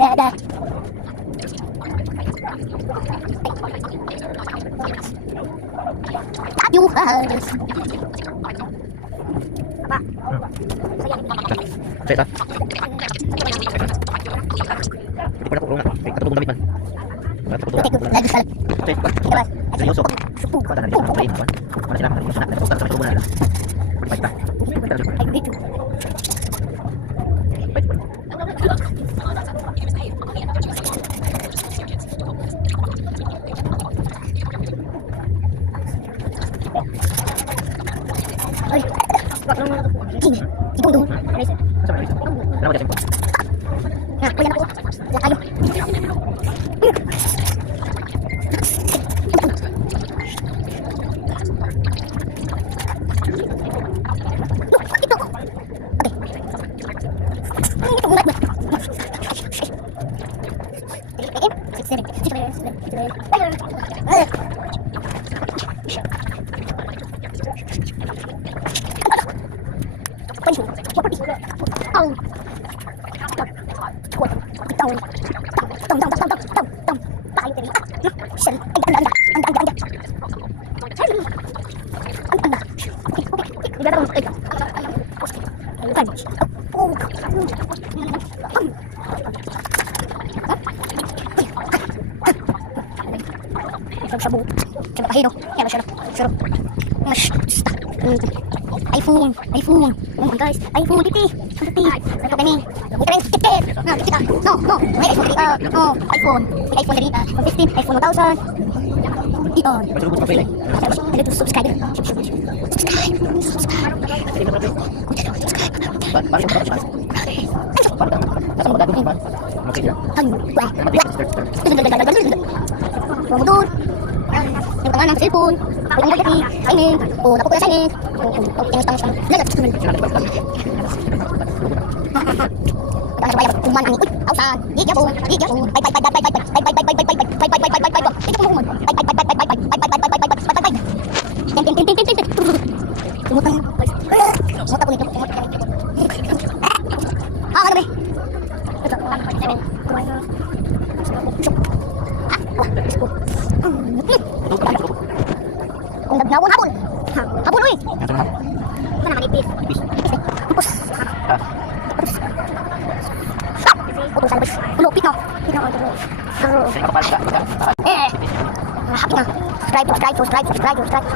Saya tak. Hindi ko na kurungan. Katulong damit man. Seryoso. Kata na dito. Mana sila? Nakapos na muna. Baik pa. iPhone. Oh guys, iPhone 50. Ito kami. Ito rin ticket. No. May iPhone 3. No, iPhone 15, iPhone 1000. Iyon. Ito subscribe. Motor. Yung tangan ng cellphone. Yung gagati. Signing. O napo ko na signing. Kuman ang ausan. Gigapon. Hapon uy. Mana manipis. Pupus. Pupus alabas. Lupit no.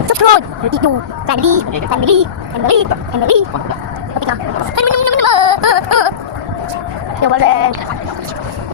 Subscribe. Dito. Family. Lupit na. Yo,